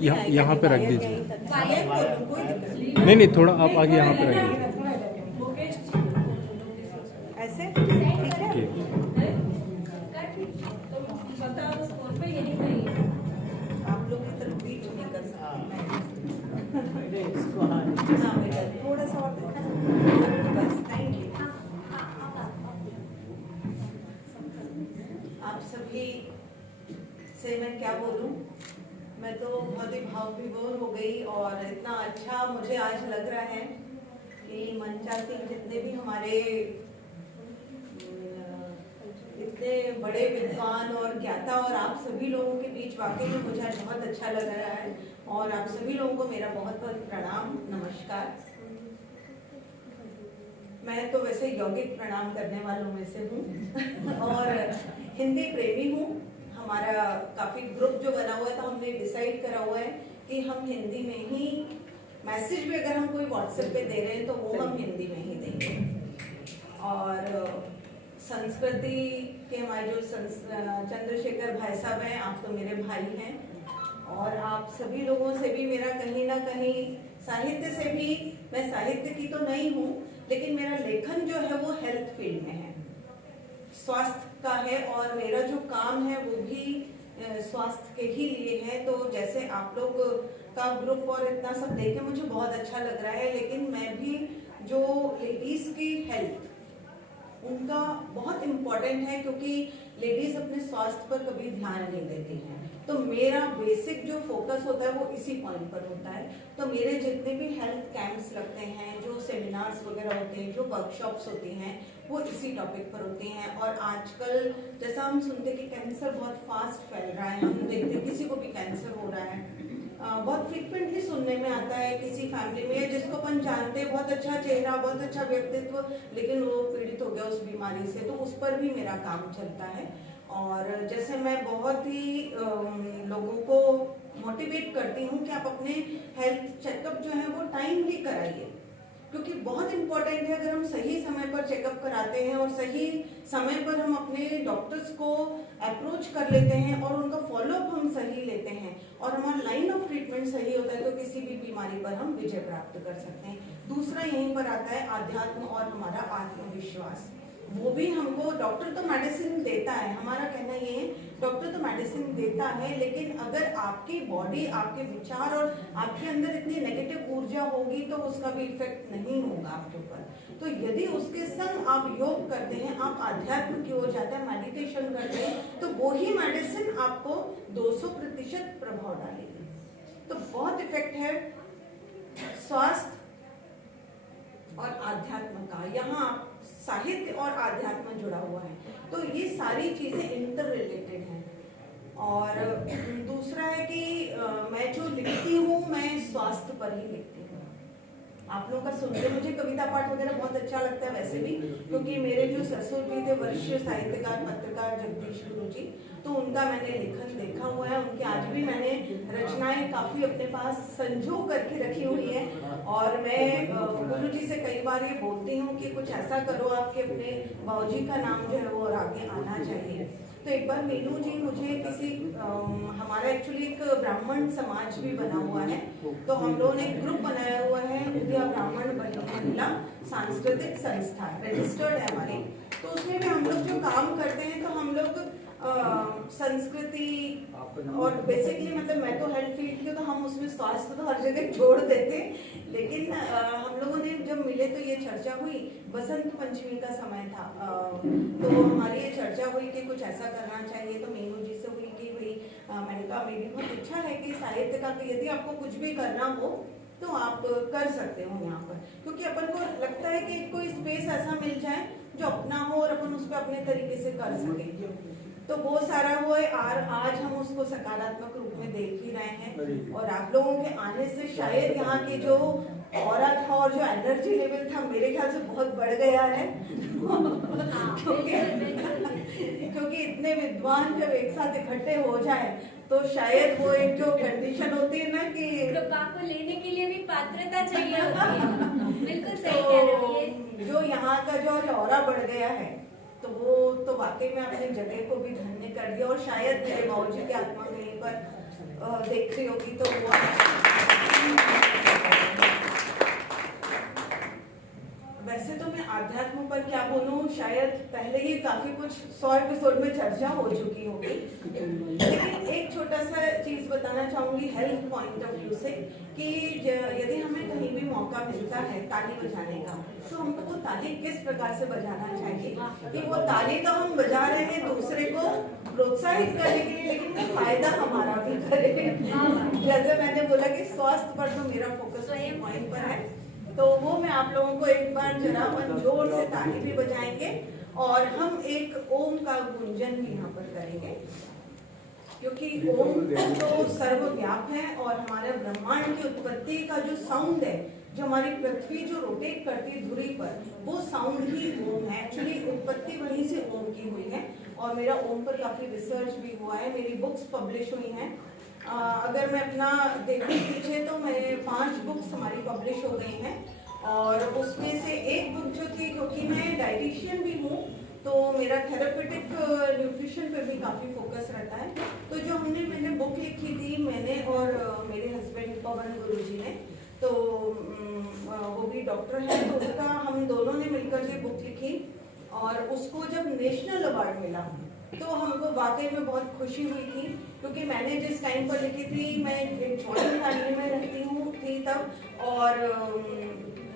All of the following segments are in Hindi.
यहाँ पे रख दीजिए। नहीं नहीं, थोड़ा आप आगे यहाँ पे रख दीजिए। ऐसे ठीक है। ठीक। आप लोग की तरफ बीच नहीं कर सकते। थोड़ा सा और बस, थैंक यू। आप सभी से मैं क्या बोलूं, मैं तो बहुत ही भाव विभोर हो गई और इतना अच्छा मुझे आज लग रहा है कि मंचासी जितने भी हमारे इतने बड़े विद्वान और ज्ञाता और आप सभी लोगों के बीच वाकई में मुझे आज बहुत अच्छा लग रहा है। और आप सभी लोगों को मेरा बहुत बहुत प्रणाम, नमस्कार। मैं तो वैसे यौगिक प्रणाम करने वालों में से हूँ और हिंदी प्रेमी हूँ। हमारा काफी ग्रुप जो बना हुआ है तो हमने डिसाइड करा हुआ है कि हम हिंदी में ही मैसेज भी अगर हम कोई व्हाट्सएप पे दे रहे हैं तो वो हम हिंदी में ही देंगे। और संस्कृति के हमारे जो चंद्रशेखर भाई साहब हैं, आप तो मेरे भाई हैं और आप सभी लोगों से भी मेरा कहीं ना कहीं साहित्य से भी, मैं साहित्य की तो नहीं हूँ लेकिन मेरा लेखन जो है वो हेल्थ फील्ड में है, स्वास्थ्य का है और मेरा जो काम है वो भी स्वास्थ्य के ही लिए है। तो जैसे आप लोग का ग्रुप और इतना सब देख के मुझे बहुत अच्छा लग रहा है, लेकिन मैं भी जो लेडीज की हेल्थ उनका बहुत इम्पोर्टेंट है क्योंकि लेडीज अपने स्वास्थ्य पर कभी ध्यान नहीं देती हैं। तो मेरा बेसिक जो फोकस होता है वो इसी पॉइंट पर होता है। तो मेरे जितने भी हेल्थ कैंप्स लगते हैं, जो सेमिनार्स वगैरह होते हैं, जो वर्कशॉप्स होती हैं, वो इसी टॉपिक पर होती हैं। और आजकल जैसा हम सुनते हैं कि कैंसर बहुत फास्ट फैल रहा है, हम देखते हैं किसी को भी कैंसर हो रहा है, बहुत फ्रीक्वेंटली सुनने में आता है किसी फैमिली में जिसको अपन जानते हैं, बहुत अच्छा चेहरा, बहुत अच्छा व्यक्तित्व, लेकिन वो पीड़ित हो गया उस बीमारी से। तो उस पर भी मेरा काम चलता है। और जैसे मैं बहुत ही लोगों को मोटिवेट करती हूँ कि आप अपने हेल्थ चेकअप जो है वो टाइमली कराइए, क्योंकि बहुत इंपॉर्टेंट है। अगर हम सही समय पर चेकअप कराते हैं और सही समय पर हम अपने डॉक्टर्स को अप्रोच कर लेते हैं और उनका फॉलोअप हम सही लेते हैं और हमारा लाइन ऑफ ट्रीटमेंट सही होता है तो किसी भी बीमारी पर हम विजय प्राप्त कर सकते हैं। दूसरा यहीं पर आता है आध्यात्म और हमारा आत्मविश्वास। वो भी हमको, डॉक्टर तो मेडिसिन देता है, हमारा कहना ये है डॉक्टर तो मेडिसिन देता है, लेकिन अगर आपकी बॉडी, आपके विचार और आपके अंदर इतनी नेगेटिव ऊर्जा होगी तो उसका भी इफेक्ट नहीं होगा आपके ऊपर। तो यदि उसके संग आप योग करते हैं, आप आध्यात्म की ओर जाते हैं, मेडिटेशन करते हैं, तो वो ही मेडिसिन आपको 200% प्रभाव डालेगी। तो बहुत इफेक्ट है स्वास्थ्य और आध्यात्म का। यहाँ साहित्य और आध्यात्म जुड़ा हुआ है, तो ये सारी चीजें इंटर रिलेटेड हैं। और दूसरा है कि मैं जो लिखती हूँ मैं स्वास्थ्य पर ही लिखती हूँ। आप लोगों का सुनते मुझे कविता पाठ वगैरह बहुत अच्छा लगता है वैसे भी, क्योंकि मेरे जो ससुर जी थे वरिष्ठ साहित्यकार पत्रकार जगदीश गुरु जी, तो उनका मैंने लेखन देखा हुआ है। उनकी आज भी मैंने रचनाएं काफी अपने पास संजो करके रखी हुई है। और मैं गुरु जी से कई बार ये बोलती हूँ कि कुछ ऐसा करो आपके अपने बाबूजी का नाम जो है वो और आगे आना चाहिए। तो एक बार मीनू जी मुझे किसी हमारा एक्चुअली एक ब्राह्मण समाज भी बना हुआ है, तो हम लोगों ने एक ग्रुप बनाया हुआ है, उद्या ब्राह्मण महिला सांस्कृतिक संस्था रजिस्टर्ड है हमारी। तो उसमें भी हम लोग जो काम करते हैं, तो हम लोग संस्कृति और बेसिकली मतलब मैं तो हेल्थ फील्ड की हूँ, तो हम उसमें स्वास्थ्य तो हर जगह छोड़ देते, लेकिन हम लोगों ने जब मिले तो ये चर्चा हुई, बसंत पंचमी का समय था, तो हमारी ये चर्चा हुई कि कुछ ऐसा करना चाहिए। तो मीनू जी से हुई कि भाई मैंने कहा मेरी बहुत इच्छा है कि साहित्य का, तो यदि आपको कुछ भी करना हो तो आप कर सकते हो यहाँ पर, क्योंकि अपन को लगता है कि कोई स्पेस ऐसा मिल जाए जो अपना हो और अपन उस पर अपने तरीके से कर सकें। तो वो सारा वो है, आज हम उसको सकारात्मक रूप में देख ही रहे हैं। और आप लोगों के आने से शायद यहाँ की जो ऑरा था और जो एनर्जी लेवल था मेरे ख्याल से बहुत बढ़ गया है क्योंकि इतने विद्वान जब एक साथ इकट्ठे हो जाए तो शायद वो एक जो कंडीशन होती है ना कि कृपा को लेने के लिए भी पात्रता चाहिए होती है। बिल्कुल सही कह रहे हो। जो यहाँ का जो ऑरा बढ़ गया है तो वो तो वाकई में अपनी जगह को भी धन्य कर दिया। और शायद मेरे बाबूजी की आत्मा में यहीं पर देख रही होगी तो वो वैसे तो मैं आध्यात्म पर क्या बोलूं, शायद पहले ही काफी कुछ 100 एपिसोड में चर्चा हो चुकी होगी, लेकिन एक छोटा सा चीज बताना चाहूंगी हेल्थ पॉइंट ऑफ व्यू से कि यदि हमें कहीं भी मौका मिलता है ताली बजाने का, तो हमको वो ताली किस प्रकार से बजाना चाहिए कि वो ताली तो हम बजा रहे हैं दूसरे को प्रोत्साहित करने के लिए, लेकिन वो फायदा हमारा भी करे। जैसे मैंने बोला कि स्वास्थ्य पर तो मेरा फोकस पॉइंट पर है, तो वो मैं आप लोगों को एक बार जरा मन जोर से ताली भी बजाएंगे और हम एक ओम का गुंजन भी यहाँ पर करेंगे, क्योंकि ओम तो सर्वव्याप है और हमारे ब्रह्मांड की उत्पत्ति का जो साउंड है, जो हमारी पृथ्वी जो रोटेट करती है धुरी पर, वो साउंड ही ओम है। एक्चुअली उत्पत्ति वहीं से ओम की हुई है और मेरा ओम पर काफी रिसर्च भी हुआ है, मेरी बुक्स पब्लिश हुई हैं। अगर मैं अपना देखूं पीछे तो मेरे 5 बुक्स हमारी पब्लिश हो गई हैं और उसमें से एक बुक जो थी, क्योंकि मैं डाइटिशियन भी हूँ तो मेरा थेरेपेटिक न्यूट्रिशन पे भी काफ़ी फोकस रहता है, तो जो मैंने बुक लिखी थी मैंने और मेरे हस्बैंड पवन गुरुजी ने, तो वो भी डॉक्टर हैं, तो उसका हम दोनों ने मिलकर के बुक लिखी और उसको जब नेशनल अवार्ड मिला तो हमको वाकई में बहुत खुशी हुई थी, क्योंकि मैंने जिस टाइम पर लिखी थी मैं जॉइंट फैमिली में रहती हूँ थी तब, और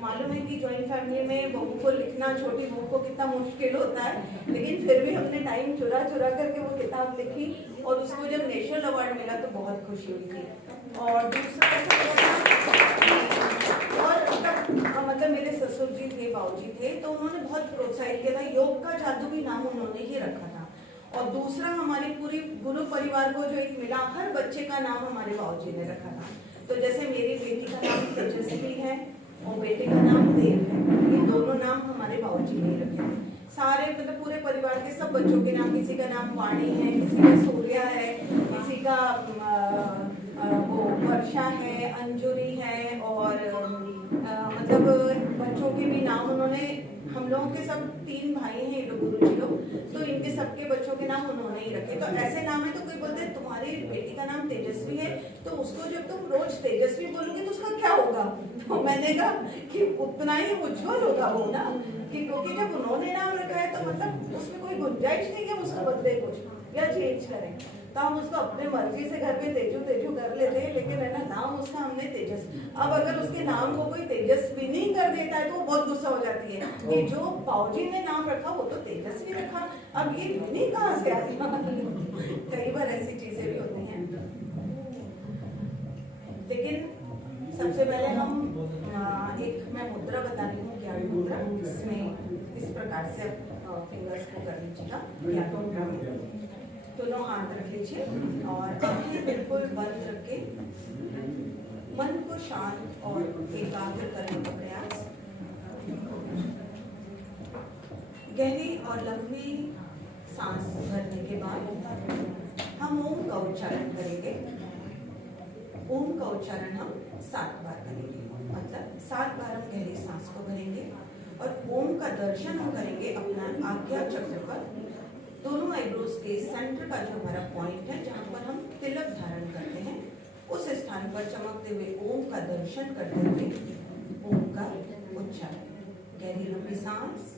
मालूम है कि जॉइंट फैमिली में बहू को लिखना, छोटी बहू को कितना मुश्किल होता है, लेकिन फिर भी हमने टाइम चुरा चुरा करके वो किताब लिखी और उसको जब नेशनल अवार्ड मिला तो बहुत खुशी हुई थी। और दूसरा और तब मतलब मेरे ससुर जी थे, बाबूजी थे, तो उन्होंने बहुत प्रोत्साहित किया था, योग का जादू भी नाम उन्होंने ही रखा था। और दूसरा हमारी पूरी गुरु परिवार को जो एक मिला, हर बच्चे का नाम हमारे बाबूजी ने रखा था। तो जैसे मेरी बेटी का नाम तेजस्वी है और बेटे का नाम देव है, ये दोनों नाम हमारे बाबूजी ने रखे। सारे मतलब पूरे परिवार के सब बच्चों के नाम, किसी का नाम वाणी है, किसी का सूर्या है, किसी का वो वर्षा है, अंजुरी है, और मतलब बच्चों के भी नाम उन्होंने, हम लोगों के सब 3 भाई हैं ये लोग गुरु जी लोग, तो इनके सबके बच्चों के नाम उन्होंने ही रखे। तो ऐसे नाम है, तो कोई बोलते हैं तुम्हारी बेटी का नाम तेजस्वी है, तो उसको जब तुम रोज तेजस्वी बोलोगे तो उसका क्या होगा? तो मैंने कहा कि उतना ही उज्जवल होगा वो ना, कि क्योंकि जब उन्होंने नाम रखा है तो मतलब उसमें कोई गुंजाइश नहीं है उसको बदले कुछ या चेंज करें, तो हम उसको अपने मर्जी से घर पे तेजू तेजू कर लेते हैं, लेकिन है ना नाम उसका हमने तेजस। अब अगर उसके नाम को कोई तेजस्वी नहीं कर देता है तो वो बहुत गुस्सा हो जाती है कि जो बाबूजी ने नाम रखा वो तो तेजस्वी रखा, अब ये विनी कहाँ से आई? कई बार ऐसी चीजें भी होती हैं। लेकिन सबसे पहले हम एक मैं मुद्रा बता रही हूँ, क्या मुद्रा, इसमें इस प्रकार से फिंगर्स को कर लीजिएगा, या तो दोनों हाथ रख लीजिए और आंखें बिल्कुल बंद रख के मन को शांत और एकाग्र करने का प्रयास। गहरी और लंबी सांस भरने के बाद हम ओम का उच्चारण करेंगे। ओम का उच्चारण हम 7 बार करेंगे, मतलब 7 बार हम गहरी सांस को भरेंगे और ओम का दर्शन हम करेंगे अपना आज्ञा चक्र पर, दोनों आईब्रोज के सेंटर का जो हमारा पॉइंट है जहाँ पर हम तिलक धारण करते हैं, उस स्थान पर चमकते हुए ओम का दर्शन करते हुए ओम का उच्चारण। गहरी लंबी सांस,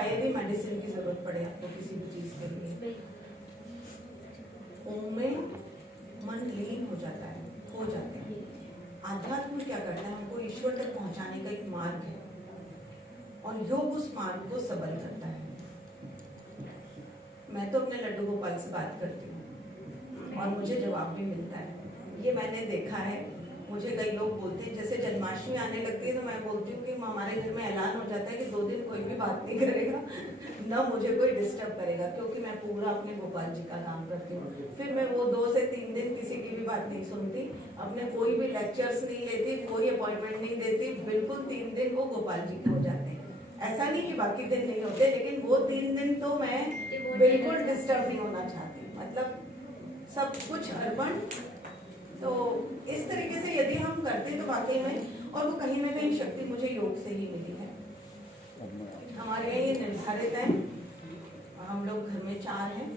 शायद ही मेडिसिन की जरूरत पड़े आपको किसी भी चीज के लिए। ओम में मन लीन हो जाता है, हो जाते हैं। आध्यात्म क्या करता है, हमको ईश्वर तक पहुंचाने का एक मार्ग है और योग उस मार्ग को सबल करता है। मैं तो अपने लड्डू गोपाल से बात करती हूँ और मुझे जवाब भी मिलता है। ये मैंने देखा है। मुझे कई लोग बोलते हैं, जैसे जन्माष्टमी आने लगती है तो मैं बोलती हूँ कि हमारे घर में ऐलान हो जाता है कि 2 दिन कोई भी बात नहीं करेगा, ना मुझे कोई डिस्टर्ब करेगा, क्योंकि मैं पूरा अपने गोपाल जी का काम करती हूँ। फिर मैं वो 2 से 3 दिन किसी की भी बात नहीं सुनती, अपने कोई भी लेक्चर्स नहीं लेती, कोई अपॉइंटमेंट नहीं देती, बिल्कुल 3 दिन वो गोपाल जी को हो जाते हैं। ऐसा नहीं कि बाकी दिन नहीं होते, लेकिन वो 3 दिन तो मैं बिल्कुल डिस्टर्ब नहीं होना चाहती, मतलब सब कुछ अर्पण। तो इस तरीके से यदि हम करते तो वाकई में, और वो कहीं ना कहीं शक्ति मुझे योग से ही मिली है। हमारे यहाँ ये निर्धारित है, हम लोग घर में 4 हैं,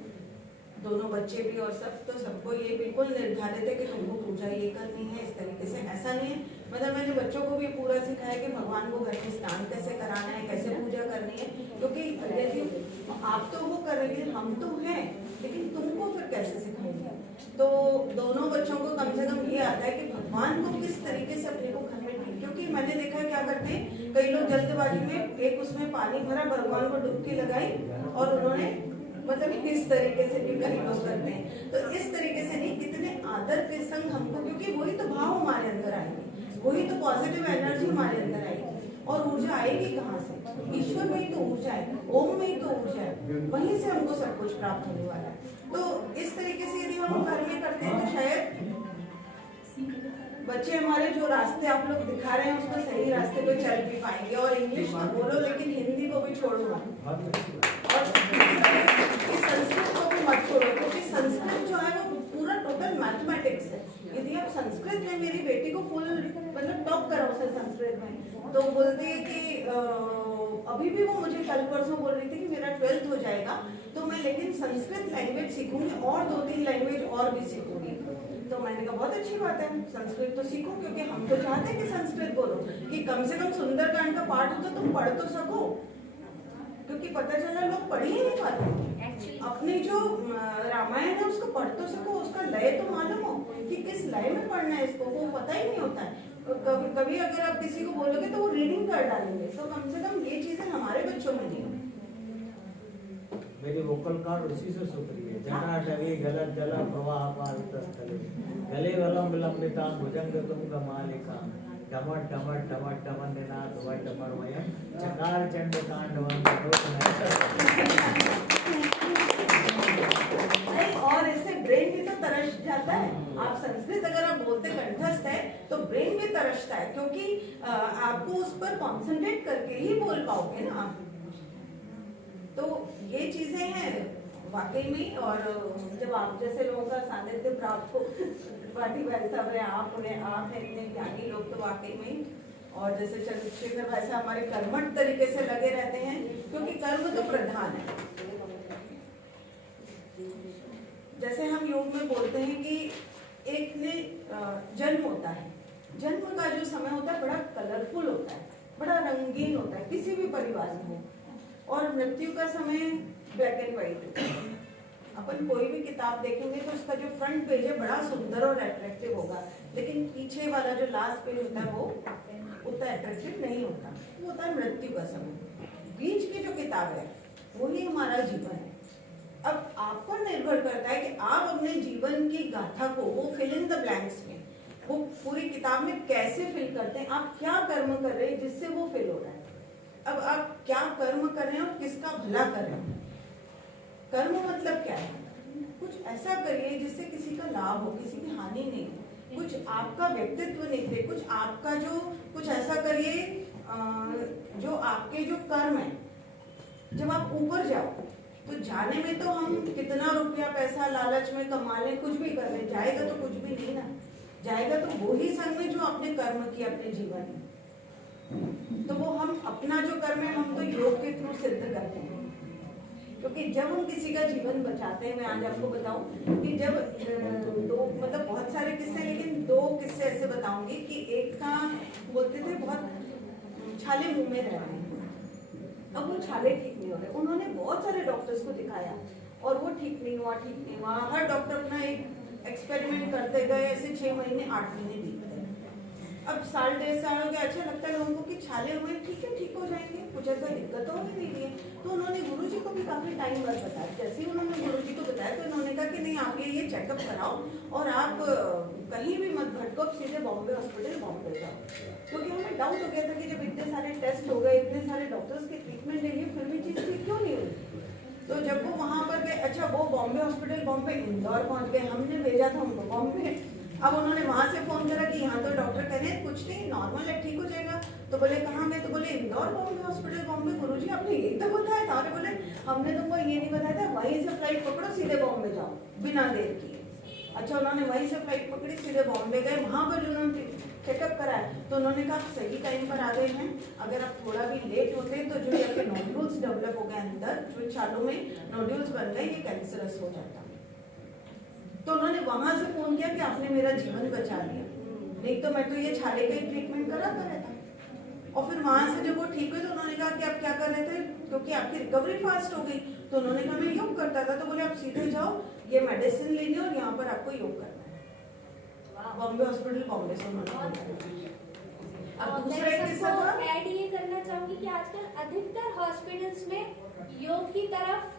दोनों बच्चे भी और सब, तो सबको ये बिल्कुल निर्धारित है कि तुमको पूजा ये करनी है इस तरीके से। ऐसा नहीं है, मतलब मैंने बच्चों को भी पूरा सिखाया कि भगवान को घर में स्नान कैसे कराना है, कैसे पूजा करनी है, क्योंकि यदि आप तो वो कर रहे हैं, हम तो हैं, लेकिन तुमको फिर कैसे सिखाएंगे। तो दोनों बच्चों को कम से कम ये आता है कि भगवान को किस तरीके से अपने को घर में, क्योंकि मैंने देखा है क्या करते हैं कई लोग जल्दबाजी में एक उसमें पानी भरा, भगवान को डुबकी लगाई और उन्होंने मतलब इस तरीके से भी कई लोग करते हैं। तो इस तरीके से नहीं, कितने आदर के संग हमको, क्योंकि वही तो भाव हमारे अंदर आएंगे, वही तो पॉजिटिव एनर्जी हमारे अंदर आएगी, और ऊर्जा आएगी कहाँ से? ईश्वर में ही तो ऊर्जा है, ओम में ही तो ऊर्जा है, वहीं से हमको सब कुछ प्राप्त होने वाला है। तो इस तरीके से यदि हम घर में करते हैं तो शायद बच्चे हमारे जो रास्ते आप लोग दिखा रहे हैं उसको सही रास्ते पे चल भी पाएंगे। और इंग्लिश तो बोलो, लेकिन हिंदी को भी छोड़ो मत, और संस्कृत को भी मत छोड़ो, क्योंकि संस्कृत जो है वो पूरा टोटल मैथमेटिक्स है। यदि आप संस्कृत में, मेरी बेटी को फुल मतलब टॉप करा उसे संस्कृत में, तो बोलती है कि अभी भी वो मुझे कल परसों बोल रही थी कि मेरा 12th हो जाएगा तो मैं लेकिन संस्कृत लैंग्वेज सीखूंगी और 2-3 लैंग्वेज और भी सीखूंगी। तो मैंने कहा बहुत अच्छी बात है, संस्कृत तो सीखो, क्योंकि हम तो चाहते हैं कि संस्कृत बोलो, कि कम से कम सुंदरकांड का पाठ हो तो तुम पढ़ तो सको, क्योंकि पता चला लोग पढ़ ही नहीं पाते। अपनी जो रामायण है उसको पढ़ तो सको, उसका लय तो मालूम हो कि किस लय में पढ़ना है, इसको वो पता ही नहीं होता है। कभी अगर आप किसी को बोलोगे तो वो रीडिंग कर डालेंगे, तो कम से कम ये चीजें हमारे बच्चों में नहीं हो। मेरी वोकल कार्ड उसी से सुधरी है। जना डगे गलत जला प्रवाह पारित स्थले गले वलम विलंबिता भुजंग तुम गमालिका डमट डमट डमट डमन निनाद वट परमयम चकार चंड तांडवम और इससे ब्रेन भी तो तरस जाता है। आप संस्कृत अगर आप बोलते कंठस्थ है तो ब्रेन भी तरसता है, क्योंकि आपको उस पर कॉन्सेंट्रेट करके ही बोल पाओगे ना आप। तो ये चीजें हैं वाकई में। और जब आप जैसे लोगों का सानिध्य प्राप्त हो, त्रिपाठी भाई साहब है, आप हैं इतने ज्ञानी लोग, तो वाकई में। और जैसे चंद्रशेखर भाई साहब हमारे कर्मठ तरीके से लगे रहते हैं, क्योंकि कर्म तो प्रधान है। जैसे हम योग में बोलते हैं कि एक ने जन्म होता है, जन्म का जो समय होता है बड़ा कलरफुल होता है, बड़ा रंगीन होता है, किसी भी परिवार में हो। और मृत्यु का समय ब्लैक एंड व्हाइट। अपन कोई भी किताब देखेंगे तो उसका जो फ्रंट पेज है बड़ा सुंदर और अट्रैक्टिव होगा, लेकिन पीछे वाला जो लास्ट पेज होता है वो उतना अट्रैक्टिव नहीं होता, वो होता है मृत्यु का समय। बीच की जो किताब है वही हमारा जीवन है। अब आपको निर्भर करता है कि आप अपने जीवन की गाथा को, वो फिल इन द ब्लैंक्स में, वो पूरी किताब में कैसे फिल करते हैं, आप क्या कर्म कर रहे हैं जिससे वो फिल हो रहा है। अब आप क्या कर्म कर रहे हैं और किसका भला कर रहे हैं। कर्म मतलब क्या है? कुछ ऐसा करिए जिससे किसी का लाभ हो, किसी की हानि नहीं हो, कुछ आपका व्यक्तित्व निखरे, कुछ आपका जो कुछ ऐसा करिए जो आपके जो कर्म है। जब आप ऊपर जाओ तो जाने में तो हम कितना रुपया पैसा लालच में कमा लें, कुछ भी कर लें, जाएगा तो कुछ भी नहीं ना, जाएगा तो वो ही संग में जो आपने कर्म किया अपने जीवन में। तो वो हम अपना जो कर्म है हम तो योग के थ्रू सिद्ध करते हैं, क्योंकि जब हम किसी का जीवन बचाते हैं, मैं आज आपको बताऊं कि जब दो मतलब बहुत सारे किस्से, लेकिन 2 किस्से ऐसे बताऊंगी कि एक का बोलते थे बहुत छाले मुंह में रह रहे हैं, अब वो छाले ठीक नहीं हो रहे, उन्होंने बहुत सारे डॉक्टर्स को दिखाया और वो ठीक नहीं हुआ। हर डॉक्टर अपना एक एक्सपेरिमेंट करते गए, ऐसे 6 महीने 8 महीने बीत गए। अब साल 1.5 साल हो गया, अच्छा लगता है लोगों को कि छाले हुए ठीक है, ठीक हो जाएंगे, कुछ ऐसा दिक्कत तो होने नहीं है। तो उन्होंने गुरुजी को भी काफी टाइम बाद बताया। जैसे ही उन्होंने गुरुजी को बताया तो उन्होंने कहा कि नहीं, आप ये चेकअप कराओ और आप कहीं भी मत भटको, सीधे बॉम्बे हॉस्पिटल बॉम्बे जाओ। क्योंकि हमें डाउट हो गया था कि जब इतने सारे टेस्ट हो गए, इतने सारे डॉक्टर्स की ट्रीटमेंट ले ली, फिर भी चीज ठीक क्यों नहीं हुई। तो जब वो वहां पर गए, अच्छा वो बॉम्बे हॉस्पिटल बॉम्बे इंदौर पहुंच गए, हमने भेजा था उनको बॉम्बे। अब उन्होंने वहां से फोन करा कि यहाँ तो डॉक्टर कह रहे हैं कुछ नहीं, नॉर्मल है, ठीक हो जाएगा। तो बोले कहाँ गए, तो बोले इंदौर बॉम्बे हॉस्पिटल बॉम्बे। गुरुजी आपने यही तो बताया था। बोले हमने तुमको ये नहीं बताया था, वहीं से फ्लाइट पकड़ो सीधे बॉम्बे जाओ बिना देर किए। अच्छा, उन्होंने वहीं से फ्लाइट पकड़ी, सीधे बॉम्बे गए। वहां पर उन्होंने चेकअप कराया तो उन्होंने कहा आप सही टाइम पर आ गए हैं, अगर आप थोड़ा भी लेट होते तो जो आपके नोड्यूल्स डेवलप हो गए अंदर, जो छालों में नोड्यूल्स बन गए, ये कैंसरस हो जाता। तो उन्होंने वहां से फोन किया कि आपने मेरा जीवन बचा लिया, नहीं तो मैं तो ये छाले का ही ट्रीटमेंट कराता रहता। और फिर वहां से जब वो ठीक हुई तो उन्होंने कहा कि आप क्या कर रहे थे, क्योंकि आपकी रिकवरी फास्ट हो गई। तो उन्होंने कहा मैं योग करता था। तो बोले आप सीधे जाओ, ये मेडिसिन लेनी और यहाँ पर आपको योग करना है। बॉम्बे हॉस्पिटल बॉम्बे से उन्होंने। अब दूसरा एक किस्सा था, ऐड ये करना चाहूंगी कि आजकल अधिकतर हॉस्पिटल्स में योग की तरफ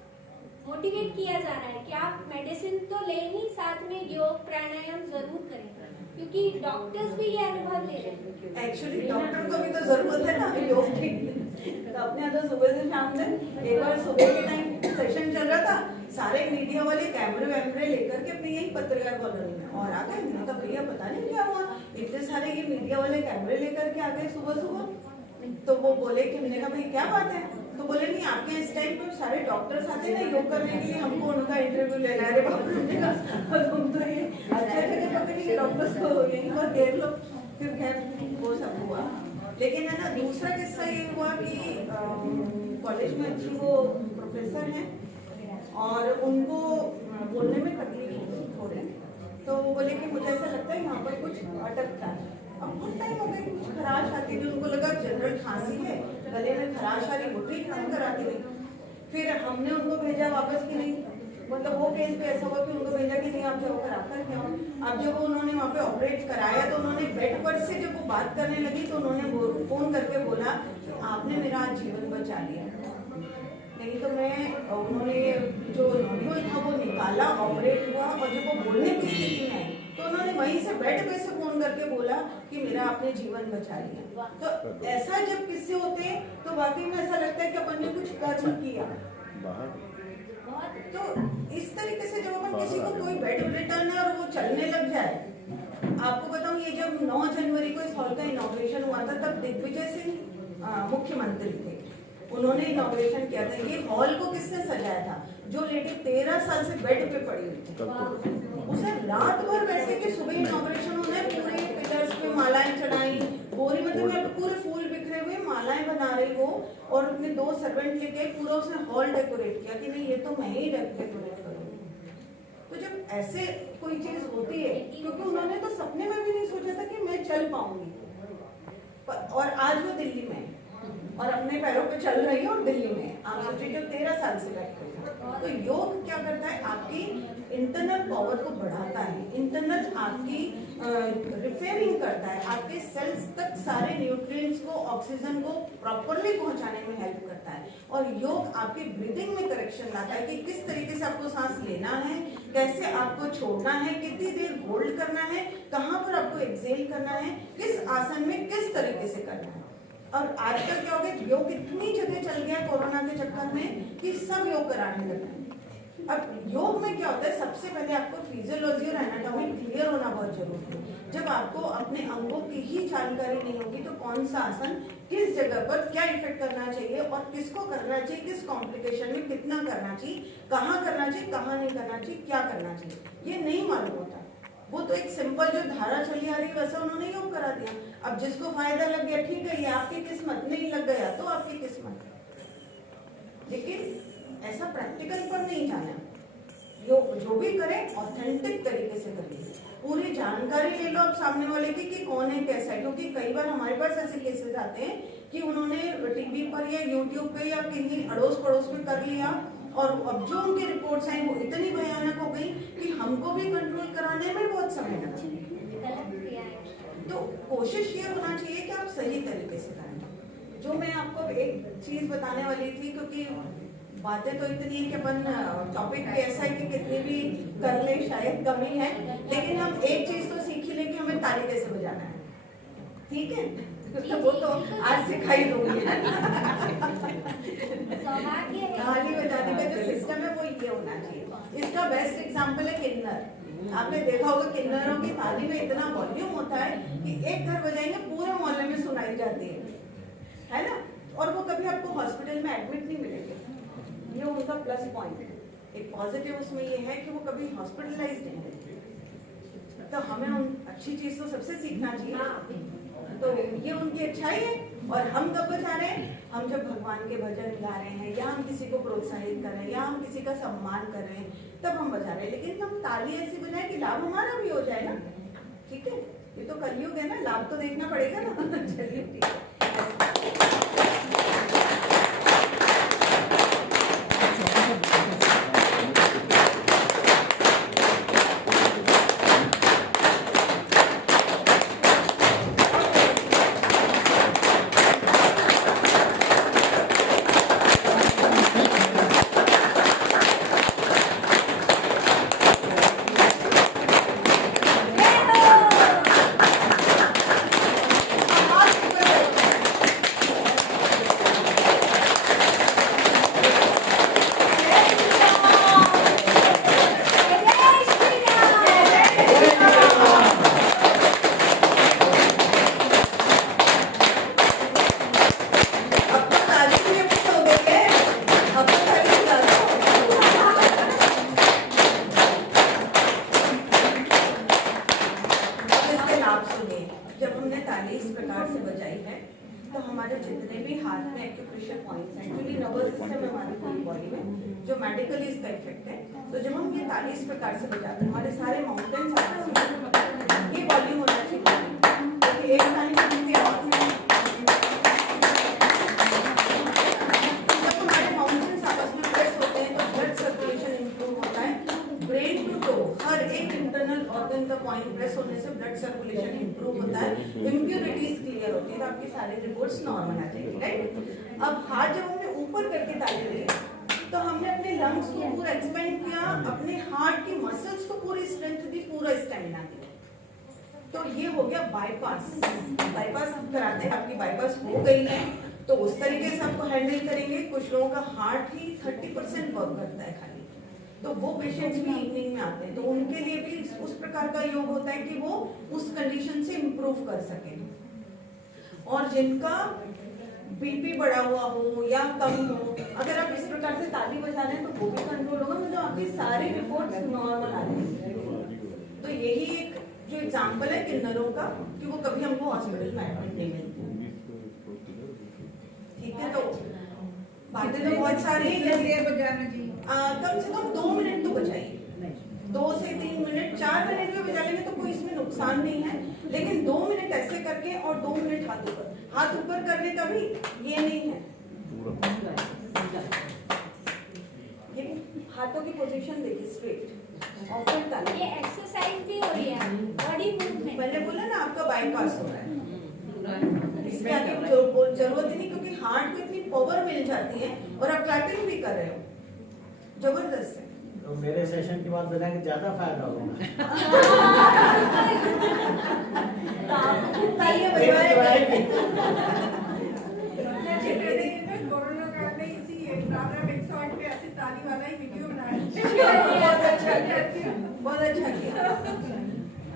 मोटिवेट किया जा रहा है कि आप मेडिसिन तो ले ही, साथ में योग प्राणायाम जरूर करें, क्योंकि डॉक्टर्स भी ये अनुभव ले रहे हैं। एक्चुअली डॉक्टर को भी तो जरूरत है ना योग की। तो अपने यहाँ तो सुबह से शाम तक, एक बार सुबह के टाइम सेशन चल रहा था, सारे मीडिया वाले कैमरे वैमरे लेकर के अपने यही पत्रकार कॉलोनी में और आ गए। मैंने कहा भैया पता नहीं क्या हुआ, इतने सारे ये मीडिया वाले कैमरे लेकर के आ गए सुबह सुबह। तो वो बोले कि मैंने कहा भाई क्या बात है, तो बोले नहीं आपके इस टाइम पर सारे डॉक्टर्स आते हैं ना योग करने के लिए, हमको उनका इंटरव्यू लेना है। तुम तो ये अच्छा जगह पकड़ेंगे, डॉक्टर्स को यहीं पर घेर लो। फिर खैर वो सब हुआ। लेकिन है ना, दूसरा किस्सा ये हुआ कि कॉलेज में अच्छी वो प्रोफेसर हैं और उनको बोलने में तकलीफ हो रही, तो वो बोले कि मुझे ऐसा लगता है यहाँ पर कुछ अटकता है। अब बहुत टाइम हो गया, कुछ खराश आती थी, उनको लगा जनरल खांसी है, गले में खराश आ रही, वो ट्रीटमेंट कराती गई। फिर हमने उनको भेजा वापस कि नहीं, मतलब वो केस पे ऐसा हुआ कि उनको भेजा कि नहीं आप जाओ करा कर क्या। अब जब उन्होंने वहाँ पे ऑपरेट कराया तो उन्होंने बेड पर से जब वो बात करने लगी तो उन्होंने फोन करके बोला आपने मेरा आज जीवन बचा लिया, नहीं तो मैं, उन्होंने जो नोड्यूल था वो निकाला, ऑपरेट हुआ और जब वो बोलने की स्थिति में आई तो उन्होंने वहीं से बेड पे से फोन करके बोला कि मेरा आपने जीवन बचा लिया। तो ऐसा जब किस्से होते हैं तो वाकई में ऐसा लगता है कि अपन ने कुछ कर्म किया। तो इस तरीके से जब अपन किसी को कोई बेड रिटर्न है और वो चलने लग जाए, आपको बताऊं ये जब 9 जनवरी को इस हॉल का इनॉग्रेशन हुआ था तब दिग्विजय सिंह मुख्यमंत्री थे, उन्होंने इनॉग्रेशन किया था। ये हॉल को किसने सजाया था, जो लेडी 13 साल से बेड पे पड़ी हुई थी, उसे रात भर बैठे के सुबह इनॉग्रेशन होना है, पूरे पिलर्स पे मालाएं चढ़ाई, बोरी मतलब यहाँ पे पूरे फूल बिखरे हुए मालाएं बना रही वो, और अपने 2 सर्वेंट लेके पूरा उसने हॉल डेकोरेट किया कि नहीं ये तो मैं ही डेकोरेट करूंगी। तो जब ऐसे कोई चीज होती है, क्योंकि उन्होंने तो सपने में भी नहीं सोचा था कि मैं चल पाऊंगी, और आज वो दिल्ली में और अपने पैरों पे चल रही है और दिल्ली में। आप सोचिए 13 साल से बैठे हैं। तो योग क्या करता है, आपकी इंटरनल पावर को बढ़ाता है, इंटरनल आपकी रिपेयरिंग करता है, आपके सेल्स तक सारे न्यूट्रिएंट्स को, ऑक्सीजन को प्रॉपरली पहुंचाने में हेल्प करता है। और योग आपकी ब्रीदिंग में करेक्शन लाता है कि किस तरीके से आपको सांस लेना है, कैसे आपको छोड़ना है, कितनी देर होल्ड करना है, कहाँ पर आपको एक्सेल करना है, किस आसन में किस तरीके से करना है। और आजकल क्या हो गया, योग इतनी जगह चल गया कोरोना के चक्कर में कि सब योग कराने लगे हैं। अब योग में क्या होता है, सबसे पहले आपको फिजियोलॉजी और एनाटॉमी क्लियर होना बहुत जरूरी है। जब आपको अपने अंगों की ही जानकारी नहीं होगी तो कौन सा आसन किस जगह पर क्या इफेक्ट करना चाहिए और किसको करना चाहिए, किस कॉम्प्लिकेशन में कितना करना चाहिए, कहाँ करना चाहिए, कहाँ नहीं करना चाहिए, क्या करना चाहिए, ये नहीं मालूम होता। वो तो एक सिंपल जो धारा चली आ रही है वैसा उन्होंने योग करा दिया। अब जिसको फायदा लग गया ठीक है, ये आपकी किस्मत, नहीं लग गया तो आपकी किस्मत, लेकिन ऐसा प्रैक्टिकल पर नहीं जाना। योग जो भी करें ऑथेंटिक तरीके से करिए, पूरी जानकारी ले लो आप सामने वाले की कि कौन है कैसा है। क्योंकि कई बार हमारे पास ऐसे केसेस आते हैं कि उन्होंने टीवी पर या यूट्यूब पे या कहीं अड़ोस पड़ोस में कर लिया, और अब जो उनकी रिपोर्ट्स आई वो इतनी भयानक हो गई कि हमको भी कंट्रोल कराने में बहुत समय लगा। तो कोशिश ये होना चाहिए कि आप सही तरीके से करें। जो मैं आपको एक चीज बताने वाली थी, क्योंकि बातें तो इतनी है कि अपन टॉपिक ऐसा है कि कितनी भी कर ले शायद कमी है, लेकिन हम एक चीज तो सीख ही लें कि हमें ताली कैसे बजाना है, ठीक है? तो वो तो आज सिखाई दूंगी। ताली बजाने का जो सिस्टम है वो ये होना चाहिए। इसका बेस्ट एग्जांपल है किन्नर। आपने देखा होगा किन्नरों की ताली में इतना वॉल्यूम होता है कि एक घर बजाएंगे पूरे मोहल्ले में सुनाई जाती है ना? और वो कभी आपको हॉस्पिटल में एडमिट नहीं मिलेंगे, ये उनका प्लस पॉइंट है। एक पॉजिटिव उसमें ये है कि वो कभी हॉस्पिटलाइज नहीं होते। तो हमें अच्छी चीज तो सबसे सीखना चाहिए। तो ये उनकी अच्छाई है। और हम कब बजा रहे हैं? हम जब भगवान के भजन गा रहे हैं, या हम किसी को प्रोत्साहित कर रहे हैं, या हम किसी का सम्मान कर रहे हैं, तब हम बजा रहे हैं। लेकिन हम ताली ऐसी बजाएं कि लाभ हमारा भी हो जाए ना, ठीक है? ये तो कलयुग है ना, लाभ तो देखना पड़ेगा ना। चलिए ठीक है। जब हमने ताली इस प्रकार से बजाई है तो हमारे जितने भी हाथ में एक्यूप्रेशर पॉइंट्स हैं, एक्चुअली नर्वस सिस्टम है हमारी पूरी बॉडी में, जो मेडिकली इसका इफेक्ट है। तो जब हम ये ताली इस प्रकार से बजाते हैं, हमारे सारे माउंटेन्स ये वॉल्यूम होना चाहिए। एक ताली की आवाज है, जब हमारे माउंटेन्स आपस में प्रेस होते हैं तो ब्लड सर्कुलेशन इंप्रूव होता है। ब्रेन टू टो हर एक इंटरनल ऑर्गन का पॉइंट प्रेस होने से ब्लड सर्कुलेशन इंप्रूव होता है, इम्प्योरिटीज क्लियर होती है, तो आपकी सारी रिपोर्ट्स नॉर्मल आ जाएगी, राइट? अब हाथ जब हमने ऊपर करके ताली दी तो हमने अपने लंग्स को पूरा एक्सपेंड किया, अपने हार्ट की मसल्स को पूरी स्ट्रेंथ दी, पूरा स्टेमिना दिया। तो ये हो गया बाईपास। बाईपास कराते हैं, आपकी बाईपास हो गई है तो उस तरीके से आपको हैंडल करेंगे। कुछ लोगों का हार्ट ही 30% वर्क करता है खाली, तो वो पेशेंट्स भी इवनिंग में आते हैं, तो उनके लिए भी उस प्रकार का योग होता है कि वो उस कंडीशन से इम्प्रूव कर सके। और जिनका बीपी बढ़ा हुआ हो या कम हो, अगर आप इस प्रकार से ताली बजा रहे हैं तो वो भी कंट्रोल होगा, मतलब आपकी सारी रिपोर्ट्स नॉर्मल आ जाएंगी। तो यही एक जो एग्जाम्पल है किन्नरों का कि वो कभी हमको हॉस्पिटल में एडमिट नहीं मिलते, ठीक है? तो बातें तो बहुत सारी हैं, कम से कम 2 मिनट तो बजाइए, 2 से 3 मिनट, 4 मिनट में बजा लेंगे तो कोई इसमें नुकसान नहीं है। लेकिन 2 मिनट ऐसे करके और 2 मिनट हाथ ऊपर करने का भी ये नहीं है। ये हाथों की पोजीशन देखिए स्ट्रेट, और फिर ताली। ये एक्सरसाइज भी हो रही है, बॉडी मूवमेंट। मैंने बोला ना आपका बाईपास हो रहा है, इसमें आगे जरूरत ही नहीं, क्योंकि हार्ट को इतनी पावर मिल जाती है और आप क्लैपिंग भी कर रहे हो, जबरदस्त है। तो मेरे सेशन के बाद बजाएंगे ज्यादा फायदा होगा। कोरोना काल में इसी प्रोग्राम 108 पे ऐसी ताली वाला ही वीडियो बनाया। बहुत अच्छा किया।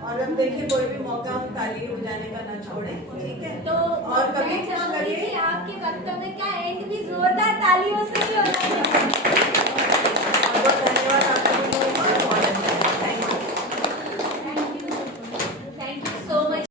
और अब देखिए कोई भी मौका हम ताली बजाने का ना छोड़े, ठीक है? तो और कभी मैं चाहूंगी कि आपके वक्तव्य का एंड भी जोरदार तालियों से ही होना चाहिए।